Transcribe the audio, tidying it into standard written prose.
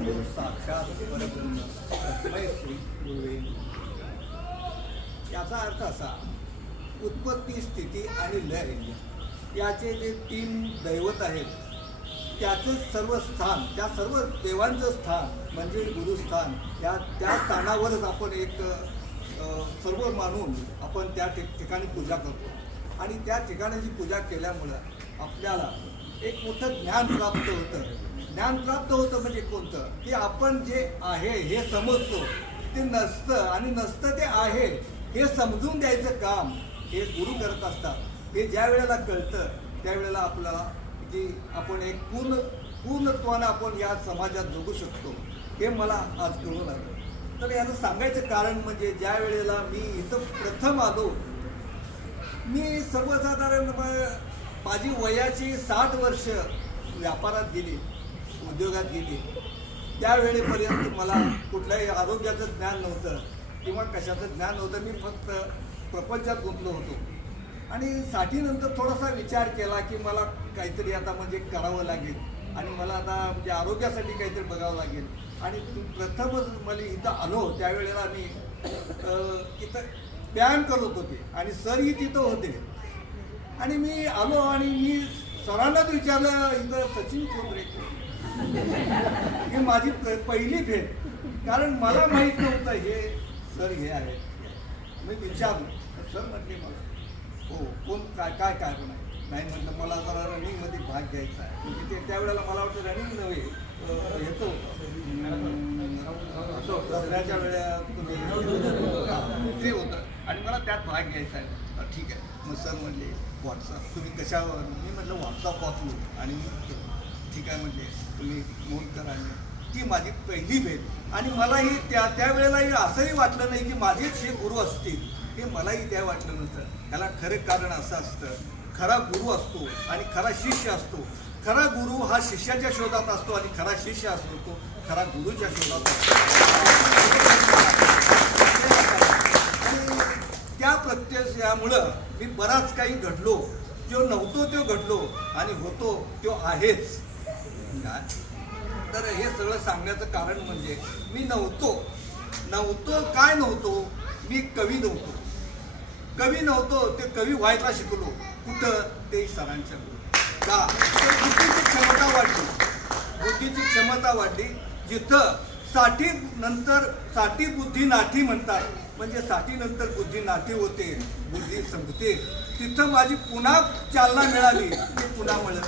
साक्षात परब्रह्म तस्मै श्री गुरुवे याचा अर्थ असा, उत्पत्ती, स्थिती आणि लय याचे जे तीन दैवत आहेत त्याचं सर्व स्थान, त्या सर्व देवांचं स्थान म्हणजे गुरुस्थान. त्या स्थानावरच आपण एक सर्व मानून आपण त्या ठिकाणी पूजा करतो आणि त्या ठिकाणाची पूजा केल्यामुळं आपल्याला एक मोठं ज्ञान प्राप्त होतं. ज्ञान प्राप्त होतं म्हणजे कोणतं, की आपण जे आहे हे समजतो ते नसतं आणि नसतं ते आहे हे समजून द्यायचं काम हे गुरु करत असतात. हे ज्या वेळेला कळतं त्यावेळेला आपल्याला की आपण एक पूर्णत्वानं आपण या समाजात जगू शकतो हे मला आज कळून आलं. तर याचं सांगायचं कारण म्हणजे ज्या वेळेला मी इथं प्रथम आलो, मी सर्वसाधारण माझी वयाची 60 वर्ष व्यापारात गेली, उद्योगात गेली. त्यावेळेपर्यंत मला कुठल्याही आरोग्याचं ज्ञान नव्हतं किंवा कशाचं ज्ञान नव्हतं. मी फक्त प्रपंचात गुंतलो होतो आणि 60 नंतर थोडासा विचार केला की मला काहीतरी आता म्हणजे करावं लागेल आणि मला आता म्हणजे आरोग्यासाठी काहीतरी बघावं लागेल. आणि प्रथमच मला इथं आलो त्यावेळेला मी इथं व्यायाम करत होते आणि सरही तिथं होते आणि मी आलो आणि मी सरांनाच विचारलं, इथं सचिन कोण रे? ही माझी पहिली भेट, कारण मला माहीत नव्हतं हे सर हे आहेत. मी विचारलं, सर म्हटले मला हो कोण काय काय कारण आहे? नाही म्हटलं मला जरा रनिंगमध्ये भाग घ्यायचा आहे. म्हणजे ते त्यावेळेला मला वाटतं रनिंग नव्हे ह्याचं होतं दसऱ्याच्या वेळेत ते होतं आणि मला त्यात भाग घ्यायचा आहे. ठीक आहे. मग सर म्हणले व्हॉट्सअप तुम्ही कशावर? मी म्हटलं व्हॉट्सअप वाचलो आणि मी ठीक आहे म्हटले तुम्ही नोंद करा. ती माझी पहिली भेट आणि मलाही त्यावेळेलाही असंही वाटलं नाही की माझेच हे गुरु असतील, हे मलाही त्या वाटलं नव्हतं. त्याला खरं कारण असं असतं, खरा गुरु असतो आणि खरा शिष्य असतो. खरा गुरु हा शिष्याच्या शोधात असतो आणि खरा शिष्य असतो तो खरा गुरुच्या शोधात असतो. आणि त्या प्रत्यक्षामुळं मी बराच काही घडलो. जो नव्हतो तो घडलो आणि होतो तो आहेच. तर हे सगळं सांगण्याचं कारण म्हणजे मी नव्हतो काय नव्हतो, मी कवी नव्हतो. कवी नव्हतो ते कवी व्हायला शिकलो. कुठं? ते सरांच्या का बुद्धीची क्षमता वाढली. जिथं 60 बुद्धी नाठी म्हणतात, म्हणजे 60 नंतर बुद्धी नाठी होते, बुद्धी संपते. तिथं माझी पुन्हा चालना मिळाली. ते पुन्हा मला